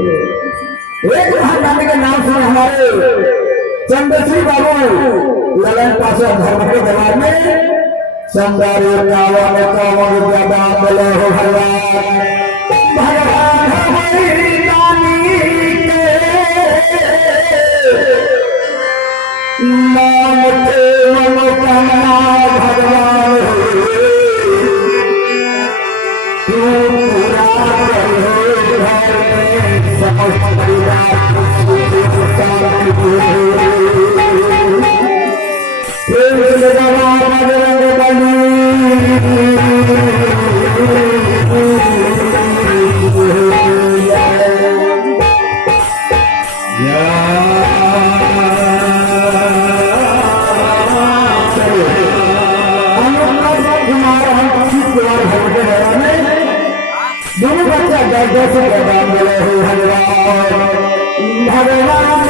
एक महागामी के नाम से हमारे चंद्रश्री बाबू ललन पास धर्म के दरबार में संगारी कावन कावन विद्यादान बोले हो भगवान भगवान हमारी रानी के नाम के मनोकामना भगवान पूरा समस्त परिवार दोनों बच्चा जैसे भगवान बोले हो भगवान भगवान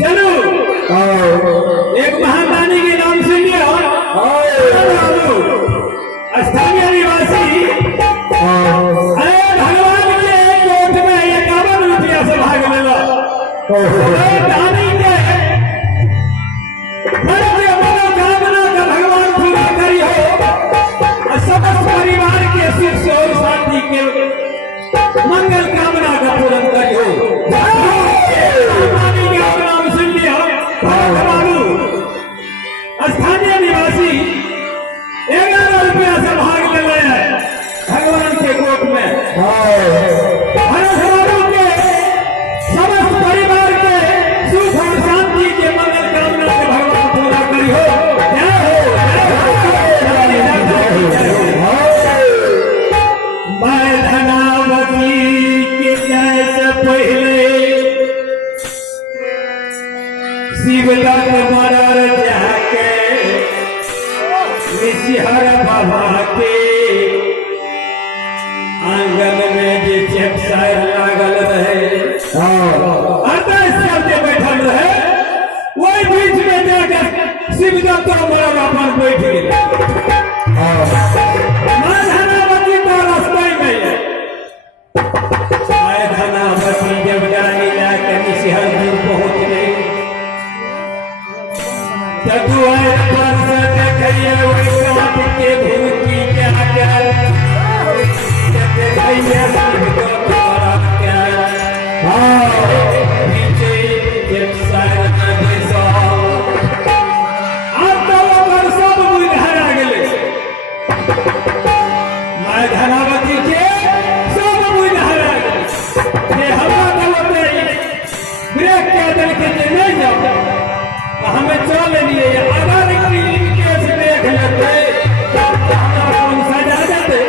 चलो एक महारानी के नाम से स्थानीय निवासी अरे भगवान के कोर्ट में 51 रुपया से भाग लेला दानी के मनोकामना का भगवान पूरा करी हो और समस्त परिवार के सुख और शांति के मंगल कामना का पूर्ण करी हो। स्थानीय निवासी 11 रुपया से भाग ले रहे हैं भगवान के कोर्ट में। के समस्त परिवार के सुख और शांति के मंगल कामना के भगवान पूरा करी हो। मैं धनावती के जैसे पहले शिवदत्त मरर जाके निशिहर बाबा के आंगन में जे चेपसार लागल रहे चलते बैठल रहे वही बीच में जाकर शिवदत्त मरर अपन बैठ गए। मैं धनावती का रास्ता ही गई है। मैं धनावती जब जाने जाकर निशिहर दूर पहुंच गई के भूखी जाकर सब बुझा गए। मैं धनावती के सब बुझा गए हमरा ब्रेक के दल के नहीं जाओ हमें चल लिए अगर केस देख लेते सजा देते।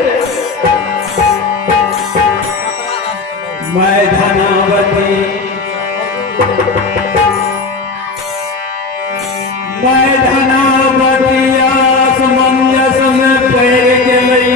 मैं धनावती असमंजस में पैर गई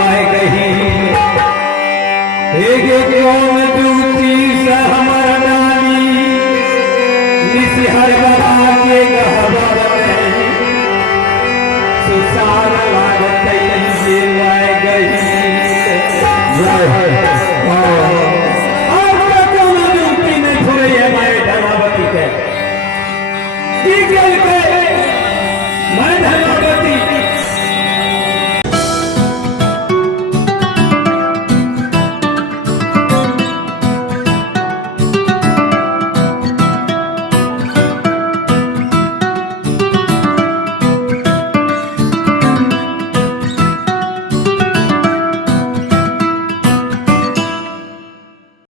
मैं कहीं हर बाबा के गहबर में सुसार